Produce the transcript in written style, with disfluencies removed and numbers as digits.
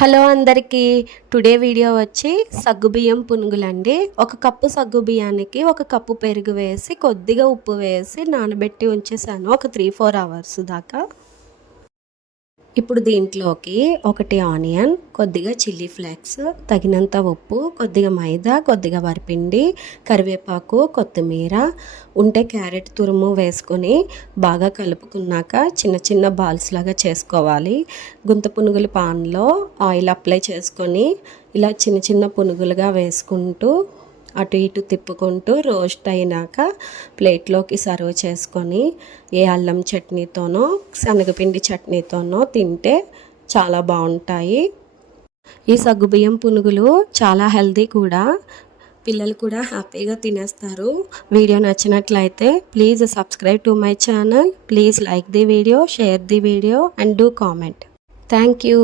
Hello అందరికీ. Today video వచ్చి సగ్గుబియ్యం పునుగులండి. ఒక కప్పు సగ్గుబియ్యానికి ఒక కప్పు పెరుగు వేసి కొద్దిగా ఉప్పు వేసి నానబెట్టి ఉంచేసాను ఒక 3-4 అవర్స్ దాకా. ఇప్పుడు దీంట్లోకి ఒకటి ఆనియన్, కొద్దిగా చిల్లీ ఫ్లేక్స్, తగినంత ఉప్పు, కొద్దిగా మైదా, కొద్దిగా వరిపిండి, కరివేపాకు, కొత్తిమీర, ఉంటే క్యారెట్ తురుము వేసుకొని బాగా కలుపుకున్నాక చిన్న చిన్న బాల్స్ లాగా చేసుకోవాలి. గుంత పునుగుల పాన్లో ఆయిల్ అప్లై చేసుకొని ఇలా చిన్న చిన్న పునుగులుగా వేసుకుంటూ అటు ఇటు తిప్పుకుంటూ రోస్ట్ అయినాక ప్లేట్లోకి సర్వ్ చేసుకొని ఏ అల్లం చట్నీతోనో శనగపిండి చట్నీతోనో తింటే చాలా బాగుంటాయి. ఈ సగ్గుబియ్యం పునుగులు చాలా హెల్తీ కూడా, పిల్లలు కూడా హ్యాపీగా తినేస్తారు. వీడియో నచ్చినట్లయితే please subscribe to my channel, please like the video, share the video and do comment. Thank you.